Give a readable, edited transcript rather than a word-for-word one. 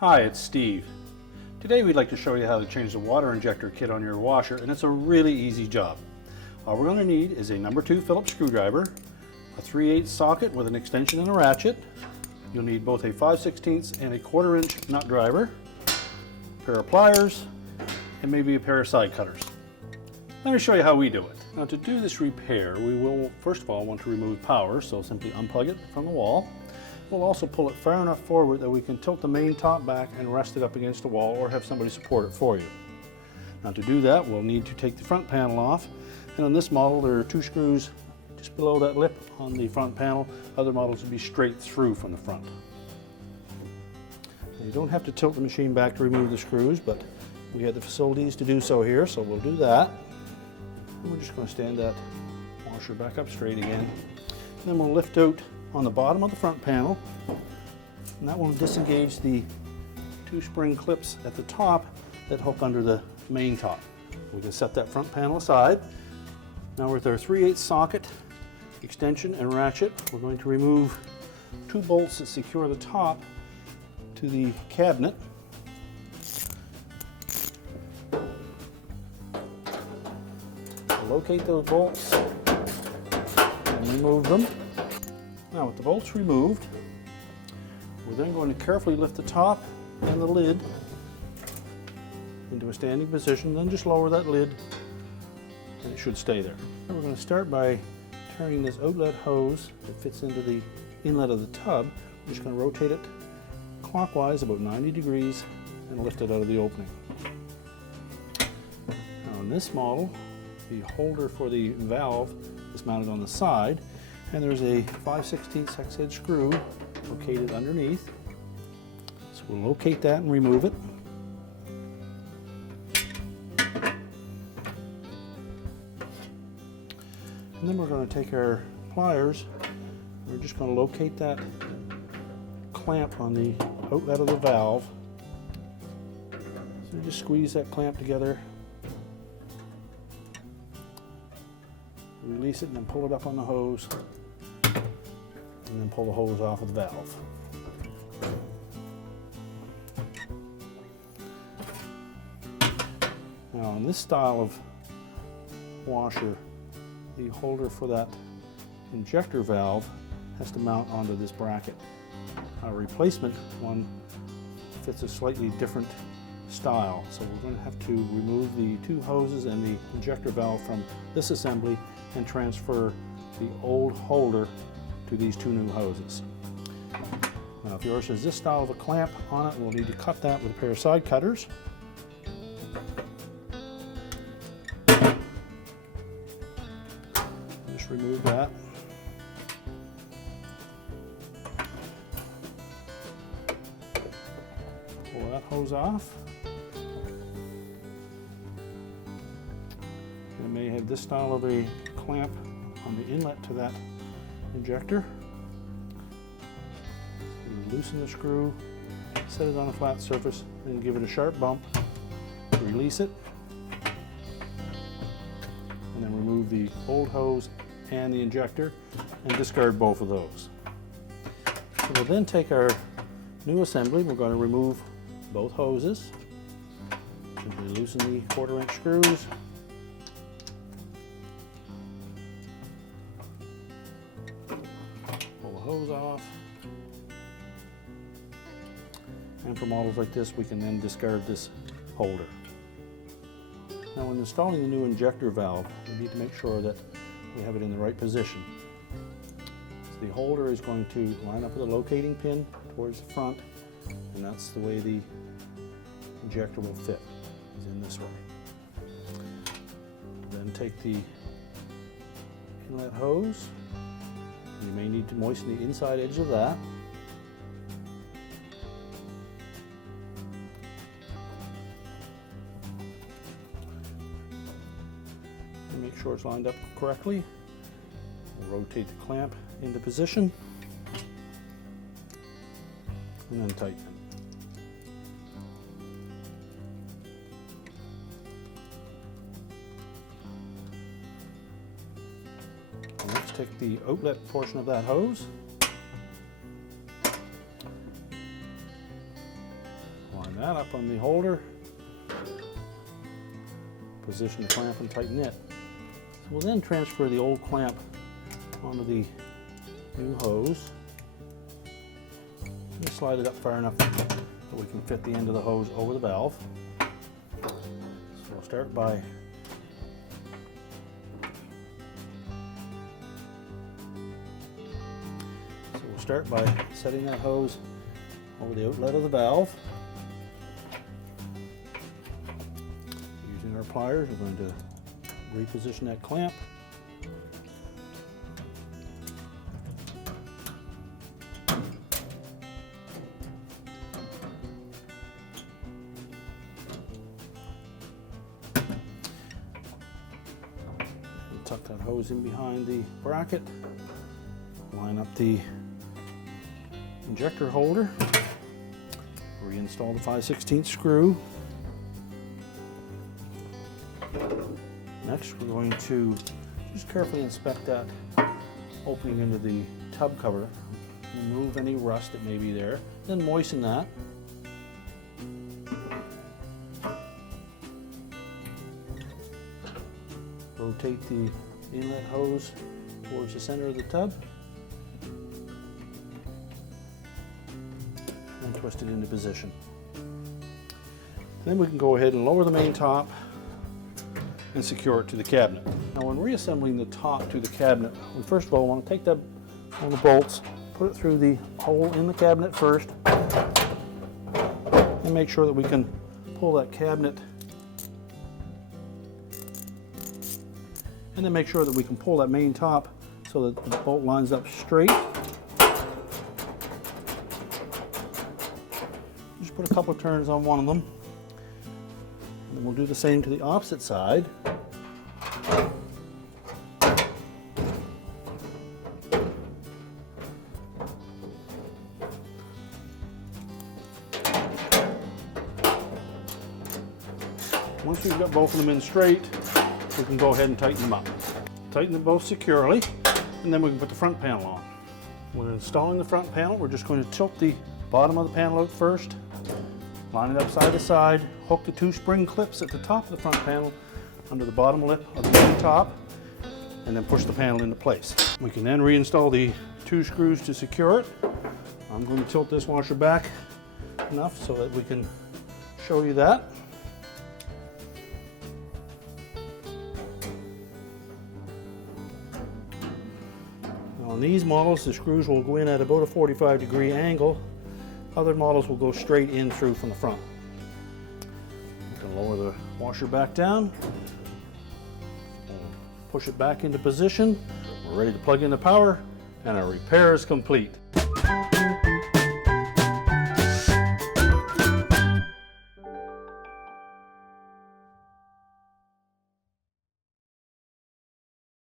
Hi, it's Steve. Today we'd like to show you how to change the water injector kit on your washer, and it's a really easy job. All we're going to need is a number 2 Phillips screwdriver, a 3/8 socket with an extension and a ratchet. You'll need both a 5/16 and a 1/4 inch nut driver, a pair of pliers, and maybe a pair of side cutters. Let me show you how we do it. Now, to do this repair, we will first of all want to remove power, so simply unplug it from the wall. We'll also pull it far enough forward that we can tilt the main top back and rest it up against the wall or have somebody support it for you. Now, to do that, we'll need to take the front panel off, and on this model there are 2 screws just below that lip on the front panel. Other models will be straight through from the front. Now, you don't have to tilt the machine back to remove the screws, but we have the facilities to do so here, so we'll do that. And we're just going to stand that washer back up straight again. And then we'll lift out on the bottom of the front panel, and that will disengage the 2 spring clips at the top that hook under the main top. We can set that front panel aside. Now, with our 3/8 socket, extension and ratchet, we're going to remove 2 bolts that secure the top to the cabinet. We'll locate those bolts and remove them. Now, with the bolts removed, we're then going to carefully lift the top and the lid into a standing position, then just lower that lid and it should stay there. And we're going to start by turning this outlet hose that fits into the inlet of the tub. We're just going to rotate it clockwise about 90 degrees and lift it out of the opening. Now, in this model, the holder for the valve is mounted on the side, and there's a 5/16 hex head screw located underneath. So we'll locate that and remove it. And then we're going to take our pliers. We're just going to locate that clamp on the outlet of the valve. So just squeeze that clamp together, release it, and then pull it up on the hose, and then pull the hose off of the valve. Now, in this style of washer, the holder for that injector valve has to mount onto this bracket. Our replacement one fits a slightly different style, so we're going to have to remove the 2 hoses and the injector valve from this assembly and transfer the old holder to these 2 new hoses. Now, if yours has this style of a clamp on it, we'll need to cut that with a pair of side cutters. Just remove that. Pull that hose off. It may have this style of a clamp on the inlet to that injector. You loosen the screw, set it on a flat surface, and give it a sharp bump. Release it, and then remove the old hose and the injector and discard both of those. So we'll then take our new assembly. We're going to remove both hoses. Simply loosen the 1/4 inch screws. Hose off, and for models like this we can then discard this holder. Now, when installing the new injector valve, we need to make sure that we have it in the right position. So the holder is going to line up with a locating pin towards the front, and that's the way the injector will fit, is in this way. Then take the inlet hose. You may need to moisten the inside edge of that. And make sure it's lined up correctly. We'll rotate the clamp into position and then tighten it. Next, take the outlet portion of that hose that up on the holder. Position the clamp and tighten it. So we'll then transfer the old clamp onto the new hose. And slide it up far enough that we can fit the end of the hose over the valve. So we'll start by setting that hose over the outlet of the valve. Using our pliers, we're going to reposition that clamp. Tuck that hose in behind the bracket. Line up the injector holder. Reinstall the 5/16 screw. Next, we're going to just carefully inspect that opening into the tub cover. Remove any rust that may be there. Then moisten that. Rotate the inlet hose towards the center of the tub. And twist it into position. Then we can go ahead and lower the main top and secure it to the cabinet. Now when reassembling the top to the cabinet, we first of all want to take one of the bolts, put it through the hole in the cabinet first, and make sure that we can pull that cabinet, and then make sure that we can pull that main top so that the bolt lines up straight. Just put a couple of turns on one of them. And then we'll do the same to the opposite side. Once we've got both of them in straight, we can go ahead and tighten them up. Tighten them both securely, and then we can put the front panel on. When installing the front panel, we're just going to tilt the bottom of the panel out first, line it up side to side, hook the two spring clips at the top of the front panel under the bottom lip of the main top, and then push the panel into place. We can then reinstall the two screws to secure it. I'm going to tilt this washer back enough so that we can show you that. Now on these models, the screws will go in at about a 45-degree angle. Other models will go straight in through from the front. We can lower the washer back down, push it back into position. We're ready to plug in the power, and our repair is complete.